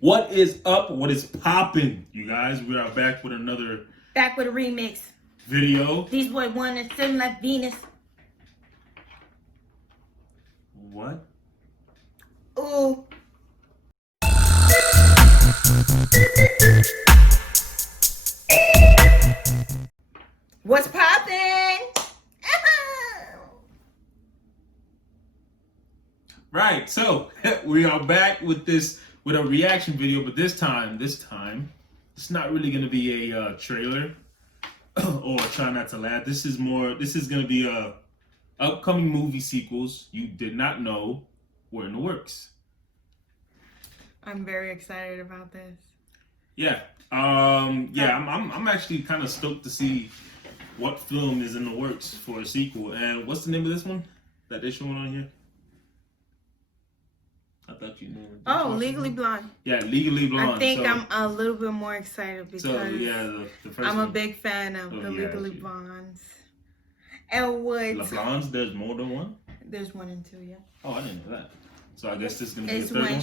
What is up? What is popping, you guys? We are back with another Back with a remix. video. These boy wanted something like Venus. What? Ooh. What's poppin'? Right. So we are back with a reaction video, but this time, it's not really gonna be a trailer or try not to laugh. This is gonna be upcoming movie sequels you did not know were in the works. I'm very excited about this. Yeah. I'm actually kind of stoked to see what film is in the works for a sequel. And what's the name of this one that they're showing on here? I thought you knew. Oh, Legally Blonde. Yeah, Legally Blonde. I think I'm a little bit more excited because the first I'm one. a big fan of the Legally Blondes. Elle Woods. The Blondes, there's more than one? There's 1 and 2, yeah. Oh, I didn't know that. So I guess this is going to be the It's third when one?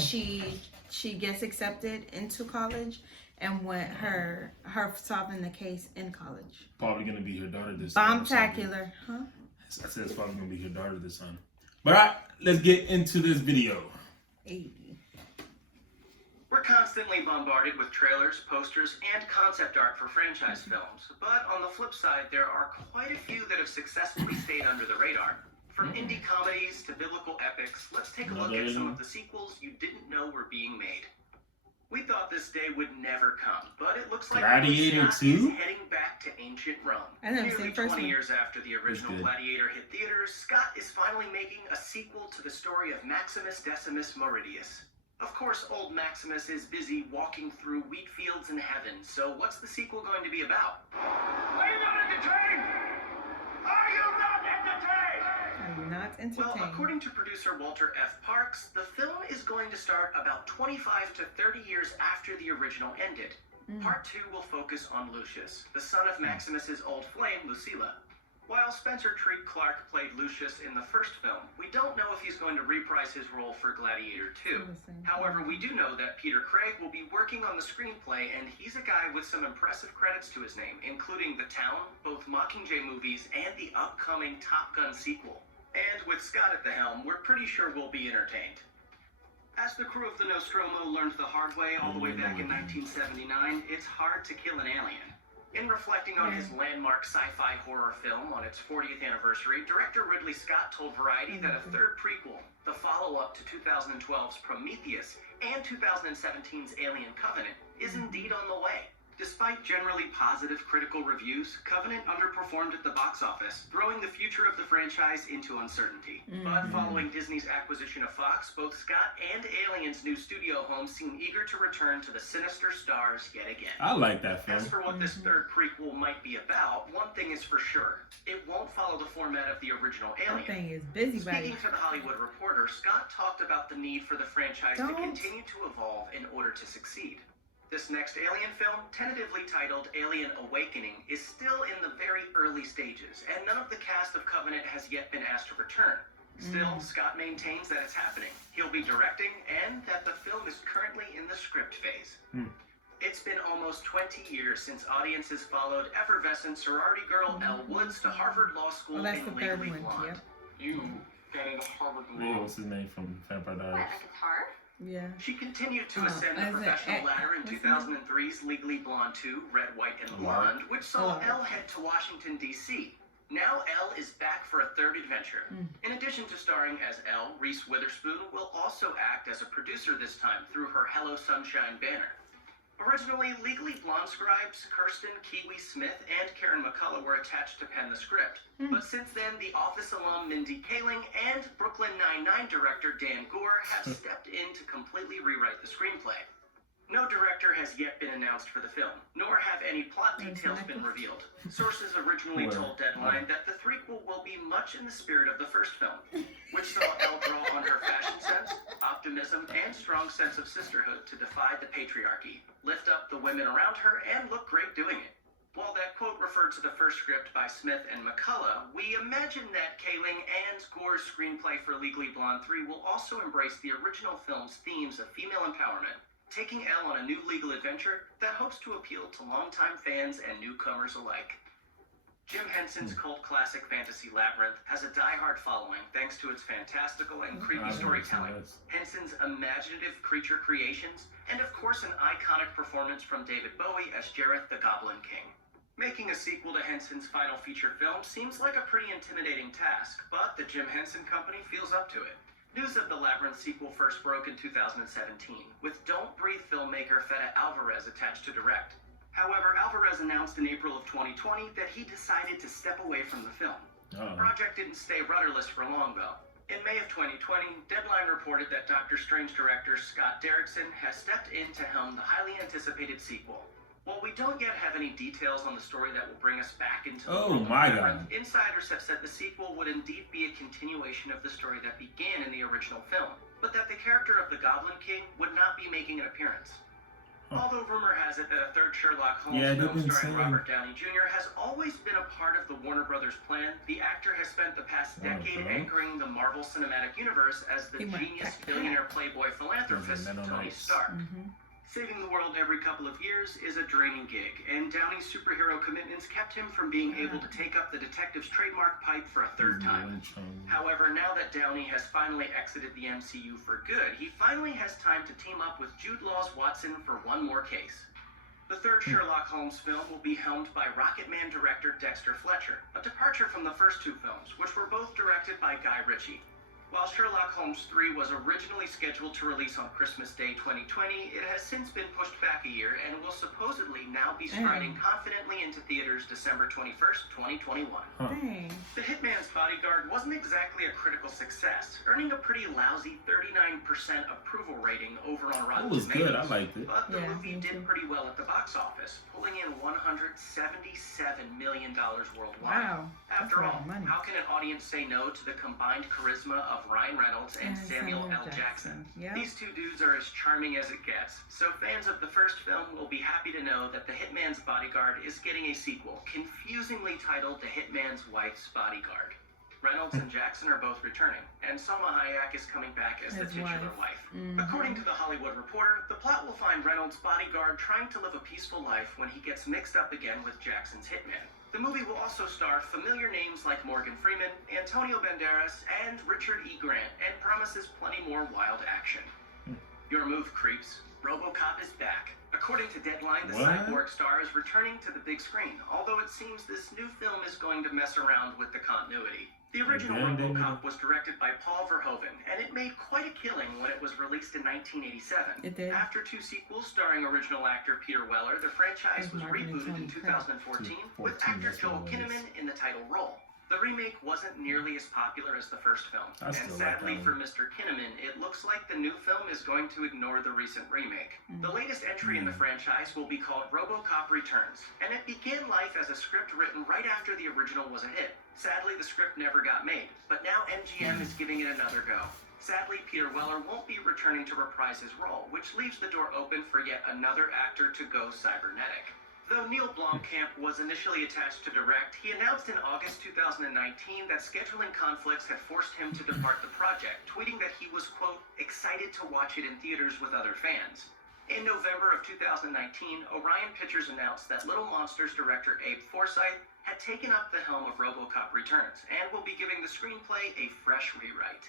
she gets accepted into college and when her solving the case in college. Probably going to be her daughter this time. Bombtacular, huh? I said it's probably going to be her daughter this time. But all right, let's get into this video. Hey. We're constantly bombarded with trailers, posters, and concept art for franchise films. But on the flip side, there are quite a few that have successfully stayed under the radar. From indie comedies to biblical epics, let's take a look at some of the sequels you didn't know were being made. We thought this day would never come, but it looks like Gladiator Scott 2? is heading back to ancient Rome. Nearly 20 years after the original Gladiator hit theaters, Scott is finally making a sequel to the story of Maximus Decimus Meridius. Of course, old Maximus is busy walking through wheat fields in heaven, so what's the sequel going to be about? Are you not entertained? Are you not entertained? Are you not entertained? Well, according to producer Walter F. Parks, the film is going to start about 25 to 30 years after the original ended. Part 2 will focus on Lucius, the son of Maximus's old flame, Lucilla. While Spencer Treat Clark played Lucius in the first film, we don't know if he's going to reprise his role for Gladiator 2. However, we do know that Peter Craig will be working on the screenplay, and he's a guy with some impressive credits to his name, including The Town, both Mockingjay movies, and the upcoming Top Gun sequel. And with Scott at the helm, we're pretty sure we'll be entertained. As the crew of the Nostromo learned the hard way all the way back in 1979, it's hard to kill an alien. In reflecting on his landmark sci-fi horror film on its 40th anniversary, director Ridley Scott told Variety that a third prequel, the follow-up to 2012's Prometheus and 2017's Alien Covenant, is indeed on the way. Despite generally positive critical reviews, Covenant underperformed at the box office, throwing the future of the franchise into uncertainty. But following Disney's acquisition of Fox, both Scott and Alien's new studio home seem eager to return to the sinister stars yet again. I like that film. As for what this third prequel might be about, one thing is for sure. It won't follow the format of the original Alien. That thing is busy, Speaking to The Hollywood Reporter, Scott talked about the need for the franchise to continue to evolve in order to succeed. This next Alien film, tentatively titled Alien Awakening, is still in the very early stages, and none of the cast of Covenant has yet been asked to return. Still, Scott maintains that it's happening. He'll be directing, and that the film is currently in the script phase. It's been almost 20 years since audiences followed effervescent sorority girl Elle Woods to Harvard Law School in Legally Blonde. You got into Harvard Law. What's his name from Vampire Diaries? What, a guitar? Yeah. She continued to ascend the professional ladder in 2003's Legally Blonde 2, Red, White, and Blonde, which saw Elle head to Washington, D.C. Now Elle is back for a third adventure. In addition to starring as Elle, Reese Witherspoon will also act as a producer this time through her Hello Sunshine banner. Originally, Legally Blonde scribes Kirsten Kiwi Smith and Karen McCullough were attached to pen the script. But since then, The Office alum Mindy Kaling and Brooklyn Nine-Nine director Dan Gore have stepped in to completely rewrite the screenplay. No director has yet been announced for the film, nor have any plot details been revealed. Sources originally told Deadline that the threequel will be much in the spirit of the first film, which saw Elle draw on her fashion sense, optimism, and strong sense of sisterhood to defy the patriarchy, lift up the women around her, and look great doing it. While that quote referred to the first script by Smith and McCullough, we imagine that Kaling and Gore's screenplay for Legally Blonde 3 will also embrace the original film's themes of female empowerment, taking Elle on a new legal adventure that hopes to appeal to longtime fans and newcomers alike. Jim Henson's cult classic fantasy Labyrinth has a die-hard following thanks to its fantastical and creepy storytelling, Henson's imaginative creature creations, and of course an iconic performance from David Bowie as Jareth the Goblin King. Making a sequel to Henson's final feature film seems like a pretty intimidating task, but the Jim Henson Company feels up to it. News of the Labyrinth sequel first broke in 2017, with Don't Breathe filmmaker Fede Alvarez attached to direct. However, Alvarez announced in April of 2020 that he decided to step away from the film. The project didn't stay rudderless for long, though. In May of 2020, Deadline reported that Doctor Strange director Scott Derrickson has stepped in to helm the highly anticipated sequel. While we don't yet have any details on the story that will bring us back into the world of Labyrinth, insiders have said the sequel would indeed be a continuation of the story that began in the original film, but that the character of the Goblin King would not be making an appearance. Although rumor has it that a third Sherlock Holmes film starring Robert Downey Jr. has always been a part of the Warner Brothers plan, the actor has spent the past decade anchoring the Marvel Cinematic Universe as the genius billionaire playboy philanthropist Tony Stark. Saving the world every couple of years is a draining gig, and Downey's superhero commitments kept him from being able to take up the detective's trademark pipe for a third time. However, now that Downey has finally exited the MCU for good, he finally has time to team up with Jude Law's Watson for one more case. The third Sherlock Holmes film will be helmed by Rocketman director Dexter Fletcher, a departure from the first two films, which were both directed by Guy Ritchie. While Sherlock Holmes 3 was originally scheduled to release on Christmas Day 2020, it has since been pushed back a year and will supposedly now be striding confidently into theaters December 21st, 2021. The Hitman's Bodyguard wasn't exactly a critical success, earning a pretty lousy 39% approval rating over on Rotten Tomatoes. It was good, I liked it. But the movie did pretty well at the box office, pulling in $177 million worldwide. Wow. After all, how can an audience say no to the combined charisma of Ryan Reynolds and Samuel L. Jackson? These two dudes are as charming as it gets, so fans of the first film will be happy to know that The Hitman's Bodyguard is getting a sequel, confusingly titled The Hitman's Wife's Bodyguard. Reynolds and Jackson are both returning, and Salma Hayek is coming back as the titular wife. According to The Hollywood Reporter, the plot will find Reynolds' bodyguard trying to live a peaceful life when he gets mixed up again with Jackson's hitman. The movie will also star familiar names like Morgan Freeman, Antonio Banderas, and Richard E. Grant, and promises plenty more wild action. Your move, creeps. RoboCop is back. According to Deadline, the cyborg star is returning to the big screen, although it seems this new film is going to mess around with the continuity. The original RoboCop was directed by Paul Verhoeven, and it made quite a killing when it was released in 1987. It did. After two sequels starring original actor Peter Weller, the franchise was rebooted in 2014 with actor Joel Kinnaman in the title role. The remake wasn't nearly as popular as the first film, and sadly for Mr. Kinnaman, it looks like the new film is going to ignore the recent remake. The latest entry in the franchise will be called RoboCop Returns, and it began life as a script written right after the original was a hit. Sadly, the script never got made, but now MGM is giving it another go. Sadly, Peter Weller won't be returning to reprise his role, which leaves the door open for yet another actor to go cybernetic. Though Neil Blomkamp was initially attached to direct, he announced in August 2019 that scheduling conflicts had forced him to depart the project, tweeting that he was, quote, excited to watch it in theaters with other fans. In November of 2019, Orion Pictures announced that Little Monsters director Abe Forsyth had taken up the helm of RoboCop Returns and will be giving the screenplay a fresh rewrite.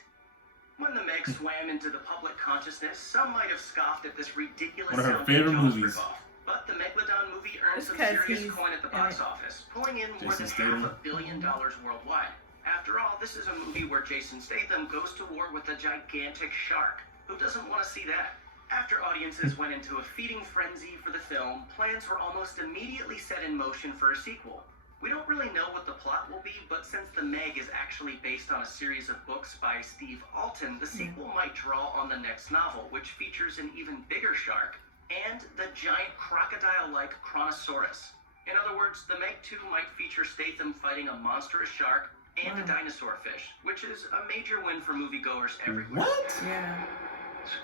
When the Meg swam into the public consciousness, some might have scoffed at this ridiculous one of her favorite movies. But the Megalodon movie earned some serious coin at the box office, pulling in more than $500 million worldwide. After all, this is a movie where Jason Statham goes to war with a gigantic shark. Who doesn't want to see that? After audiences went into a feeding frenzy for the film, plans were almost immediately set in motion for a sequel. We don't really know what the plot will be, but since The Meg is actually based on a series of books by Steve Alten, the sequel might draw on the next novel, which features an even bigger shark and the giant crocodile-like Chronosaurus. In other words, The Meg 2 might feature Statham fighting a monstrous shark and a dinosaur fish, which is a major win for moviegoers everywhere.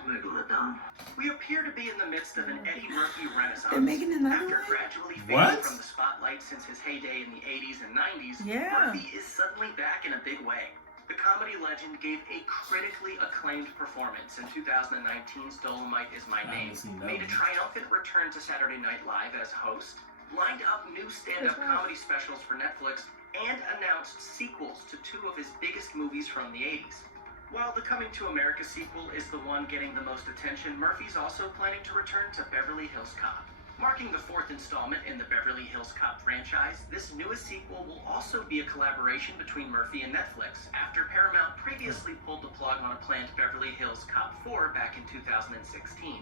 Megalodon. We appear to be in the midst of an Eddie Murphy renaissance. After gradually fading from the spotlight since his heyday in the 80s and 90s, Murphy is suddenly back in a big way. The comedy legend gave a critically acclaimed performance in 2019's Dolomite Is My Name, made a triumphant return to Saturday Night Live as host, lined up new stand-up comedy specials for Netflix, and announced sequels to two of his biggest movies from the 80s. While the Coming to America sequel is the one getting the most attention, Murphy's also planning to return to Beverly Hills Cop. Marking the fourth installment in the Beverly Hills Cop franchise, this newest sequel will also be a collaboration between Murphy and Netflix, after Paramount previously pulled the plug on a planned Beverly Hills Cop 4 back in 2016.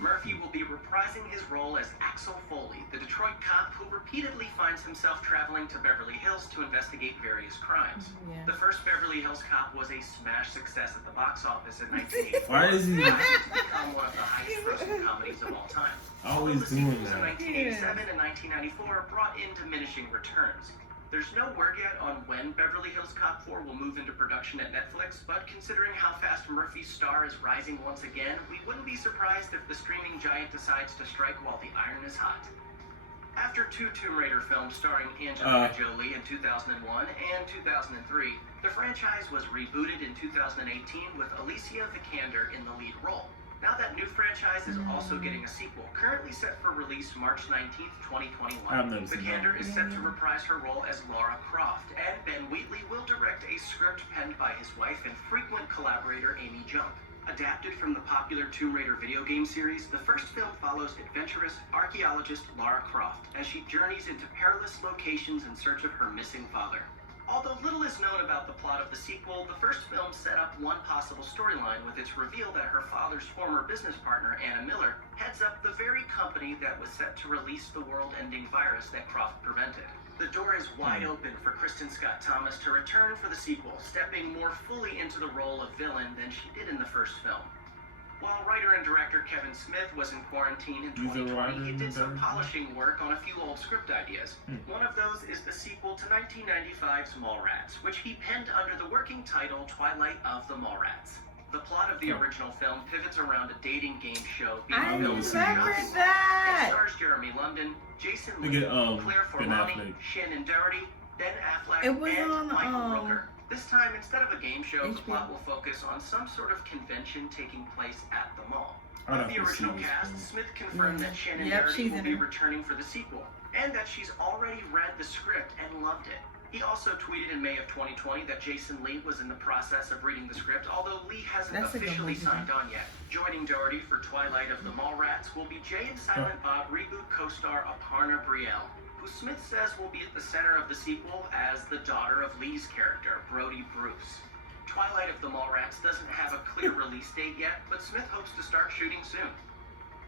Murphy will be reprising his role as Axel Foley, the Detroit cop who repeatedly finds himself traveling to Beverly Hills to investigate various crimes. The first Beverly Hills Cop was a smash success at the box office in 1984. Why is he become one of the highest-grossing comedies of all time. always doing In that? 1987 and 1994 brought in diminishing returns. There's no word yet on when Beverly Hills Cop 4 will move into production at Netflix, but considering how fast Murphy's star is rising once again, we wouldn't be surprised if the streaming giant decides to strike while the iron is hot. After two Tomb Raider films starring Angelina Jolie in 2001 and 2003, the franchise was rebooted in 2018 with Alicia Vikander in the lead role. Now that new franchise is also getting a sequel, currently set for release March 19th, 2021. Vikander is set to reprise her role as Lara Croft, and Ben Wheatley will direct a script penned by his wife and frequent collaborator Amy Jump. Adapted from the popular Tomb Raider video game series, the first film follows adventurous archaeologist Lara Croft as she journeys into perilous locations in search of her missing father. Although little is known about the plot of the sequel, the first film set up one possible storyline with its reveal that her father's former business partner, Anna Miller, heads up the very company that was set to release the world-ending virus that Croft prevented. The door is wide open for Kristen Scott Thomas to return for the sequel, stepping more fully into the role of villain than she did in the first film. While writer and director Kevin Smith was in quarantine in 2020, he did some polishing work on a few old script ideas. One of those is the sequel to 1995's Mallrats, which he penned under the working title Twilight of the Mallrats. The plot of the original film pivots around a dating game show being filmed in It stars Jeremy London, Jason Lee, Claire Forlani, Shannon Doherty, Ben Affleck, and Michael Rooker. This time, instead of a game show, the plot will focus on some sort of convention taking place at the mall. Of the original cast, Smith confirmed that Shannon Doherty will be returning for the sequel, and that she's already read the script and loved it. He also tweeted in May of 2020 that Jason Lee was in the process of reading the script, although Lee hasn't officially signed on yet. Joining Doherty for Twilight of the Mallrats will be Jay and Silent Bob reboot co-star Aparna Brielle, who Smith says will be at the center of the sequel as the daughter of Lee's character, Brody Bruce. Twilight of the Mallrats doesn't have a clear release date yet, but Smith hopes to start shooting soon.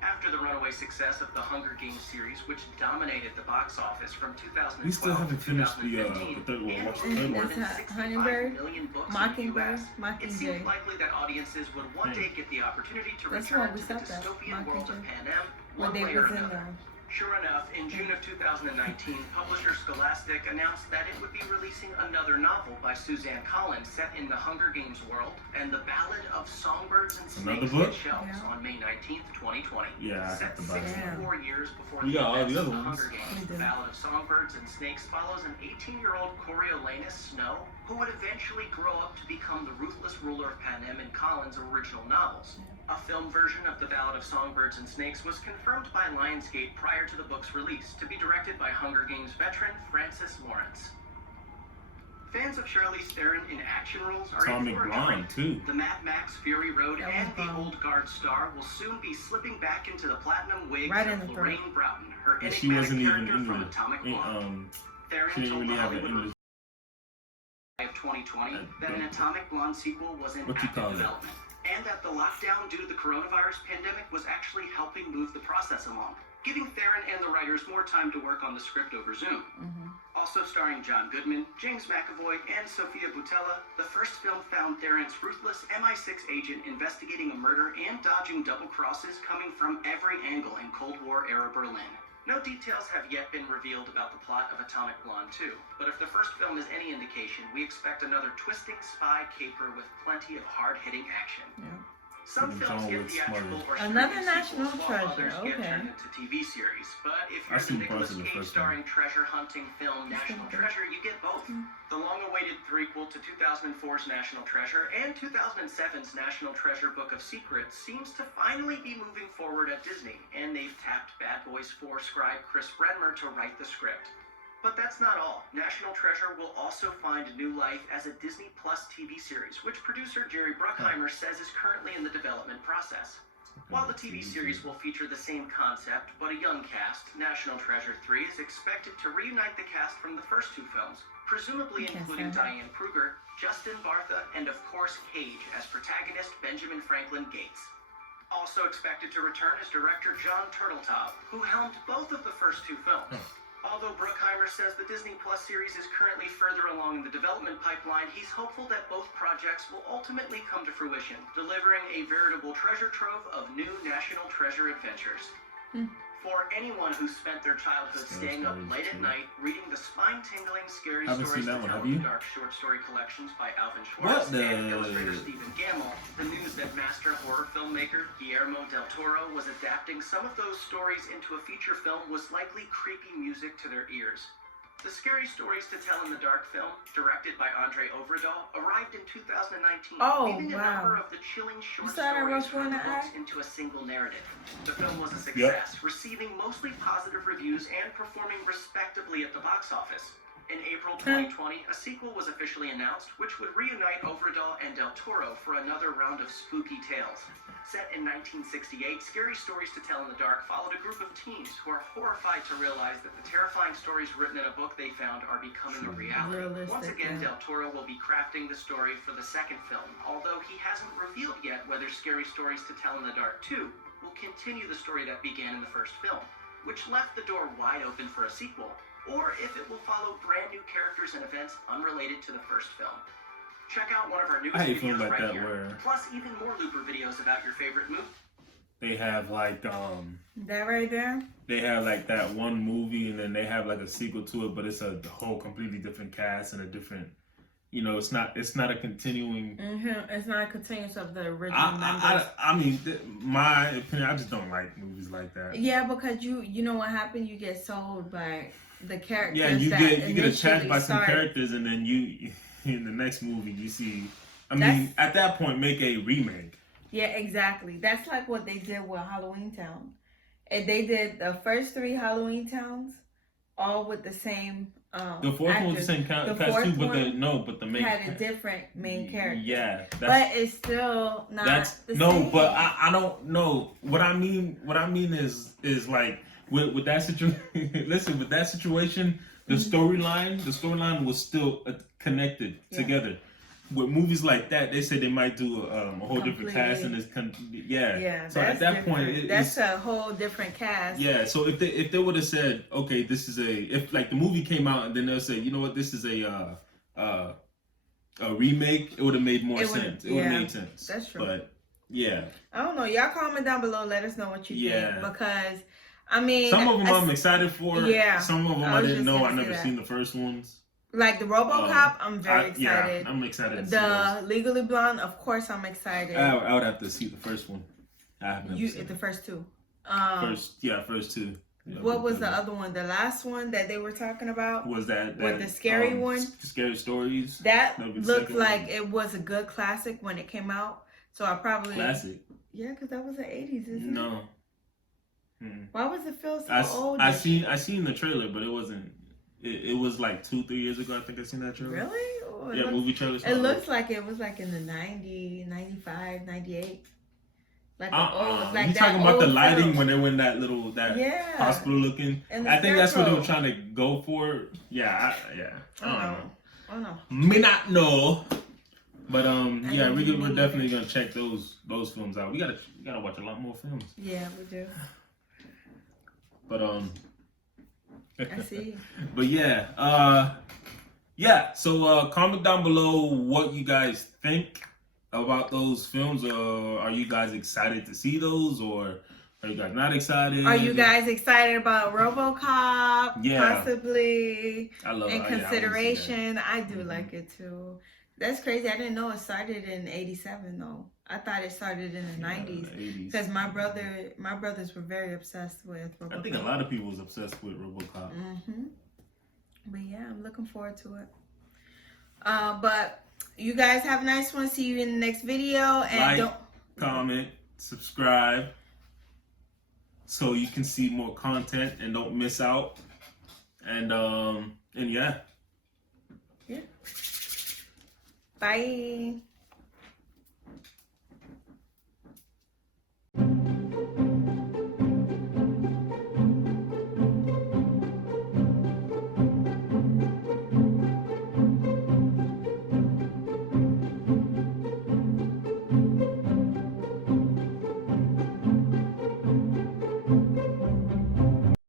After the runaway success of the Hunger Games series, which dominated the box office from 2012 We still haven't to finished the 2015, third one. and Watch the sold third more one. than 65 million books in the Mockingbird, US, it seemed Mockingjay. likely that audiences would one day get the opportunity to That's return why we to the said that, dystopian world of Mockingjay. Panem When one they way or was in another. there. Sure enough, in June of 2019, publisher Scholastic announced that it would be releasing another novel by Suzanne Collins set in the Hunger Games world, and the Ballad of Songbirds and Another Snakes book? hit shelves on May 19th, 2020. Yeah, I Set have to buy that. 64 years before We the got all events the of other the ones. Hunger Games, We the did. Ballad of Songbirds and Snakes follows an 18-year-old Coriolanus Snow, who would eventually grow up to become the ruthless ruler of Panem in Collins' original novels. A film version of the Ballad of Songbirds and Snakes was confirmed by Lionsgate prior to the book's release, to be directed by Hunger Games veteran Francis Lawrence. Fans of Charlize Theron in action roles are in Atomic for a Blonde, treat. too. The Mad Max Fury Road That was and the bomb. Old Guard star will soon be slipping back into the platinum wigs Right in of the Lorraine Broughton, her And she enigmatic wasn't even character in from the Atomic Blonde. Theron she didn't told really the have an Hollywood English. of 2020 that an Atomic Blonde sequel was in What you active call it? development, and that the lockdown due to the coronavirus pandemic was actually helping move the process along, giving Theron and the writers more time to work on the script over Zoom. Also starring John Goodman, James McAvoy, and Sofia Boutella, the first film found Theron's ruthless MI6 agent investigating a murder and dodging double crosses coming from every angle in Cold War-era Berlin. No details have yet been revealed about the plot of Atomic Blonde 2, but if the first film is any indication, we expect another twisting spy caper with plenty of hard-hitting action. Some Freaking films John get Wick theatrical or Another streaming national sequels, while treasure, others get okay. turned into TV series. But if I you're the seen Nicolas parts of the Cage first starring treasure hunting film National Okay. Treasure, you get both. The long-awaited threequel to 2004's National Treasure and 2007's National Treasure Book of Secrets seems to finally be moving forward at Disney, and they've tapped Bad Boys 4 scribe Chris Brenmer to write the script. But that's not all. National Treasure will also find new life as a Disney Plus TV series, which producer Jerry Bruckheimer says is currently in the development process. While the TV series will feature the same concept, but a young cast, National Treasure 3 is expected to reunite the cast from the first two films, presumably including Diane Kruger, Justin Bartha, and of course Cage as protagonist Benjamin Franklin Gates. Also expected to return is director John Turteltaub, who helmed both of the first two films. Although Bruckheimer says the Disney Plus series is currently further along in the development pipeline, he's hopeful that both projects will ultimately come to fruition, delivering a veritable treasure trove of new National Treasure adventures. For anyone who spent their childhood staying up late at night, reading the spine-tingling Scary Haven't Stories seen to that one, Tell have in you? the Dark short story collections by Alvin What Schwartz the- and illustrator Stephen Gammell, the news that master horror filmmaker Guillermo del Toro was adapting some of those stories into a feature film was likely creepy music to their ears. The Scary Stories to Tell in the Dark film, directed by Andre Overdahl, arrived in 2019, Oh, weaving a wow. number of the chilling short You saw that stories Rogue from the One books Eye? into a single narrative. The film was a success, receiving mostly positive reviews and performing respectably at the box office. In April 2020, a sequel was officially announced, which would reunite Overdahl and Del Toro for another round of spooky tales. Set in 1968, Scary Stories to Tell in the Dark followed a group of teens who are horrified to realize that the terrifying stories written in a book they found are becoming a reality. Realistic, Once again, yeah. Del Toro will be crafting the story for the second film, although he hasn't revealed yet whether Scary Stories to Tell in the Dark 2 will continue the story that began in the first film, which left the door wide open for a sequel, or if it will follow brand new characters and events unrelated to the first film. Check out one of our newest I hate videos films like right that here. where Plus, even more Looper videos about your favorite movie. they have like That right there? they have like that one movie and then they have like a sequel to it, but it's a whole completely different cast and a different, you know, it's not a continuing. It's not a continuous of the original members. I mean, my opinion, I just don't like movies like that. Yeah, because you know what happened? You get sold by the characters. Yeah, you that get attached by some started. characters, and then you in the next movie you see. I mean, That's- at that point, make a remake. Yeah, exactly. That's like what they did with Halloween Town. And they did the first 3 Halloween Towns all with the same The fourth one was the actors. same cast fourth too, but one but the main had a different main character. Yeah, But it's still not the same. but I don't know what I mean. What I mean is like with that situation. Listen, with that situation, the storyline was still connected together. With movies like that, they say they might do a whole different cast, and Yeah, So at that point, that's a whole different cast. Yeah, so if they would have said, okay, this is if like the movie came out and then they'll say, you know what, this is a remake, it would have made more sense. It would have made sense. That's true. But yeah, I don't know. Y'all comment down below. Let us know what you think, because I mean, some of them I'm excited for. Yeah, Some of them I I was didn't just know. gonna I say never that. seen the first ones. Like the RoboCop, I'm very excited. Yeah, I'm excited to see The Legally Blonde, of course, I'm excited. I would have to see the first one. I haven't seen The first 2. first 2. Yeah, What was the other one? The last one that they were talking about? Was that With the scary one? Scary Stories. That That'd be the looked second like one. it was a good classic when it came out. So I probably Classic. Yeah, because that was the 80s, isn't it? No. Why was it feel so old? I seen the trailer, but it wasn't. It was like 2-3 years ago. I think I seen that trailer. Really? Oh, Yeah, movie trailers. It looks like it was like in the 90, 95, 98. Like an old, like you that talking about the old lighting film. when they were in that hospital looking? And the I think that's what they were scarecrow. trying to go for. Yeah, I don't know. I don't know. Me not know. But yeah, we're either. definitely gonna check those films out. We gotta watch a lot more films. Yeah, we do. But I see. But yeah. So comment down below what you guys think about those films. Are you guys excited to see those, or are you guys not excited? Are you guys excited about RoboCop? Yeah. Possibly. I love In it. Yeah, I wanna see that. consideration, I do like it too. That's crazy. I didn't know it started in '87 though. I thought it started in the '90s. 80s. Because my brothers were very obsessed with RoboCop. I think a lot of people was obsessed with RoboCop. But yeah, I'm looking forward to it. But you guys have a nice one. See you in the next video. And like, comment, subscribe, so you can see more content and don't miss out. And yeah. Bye.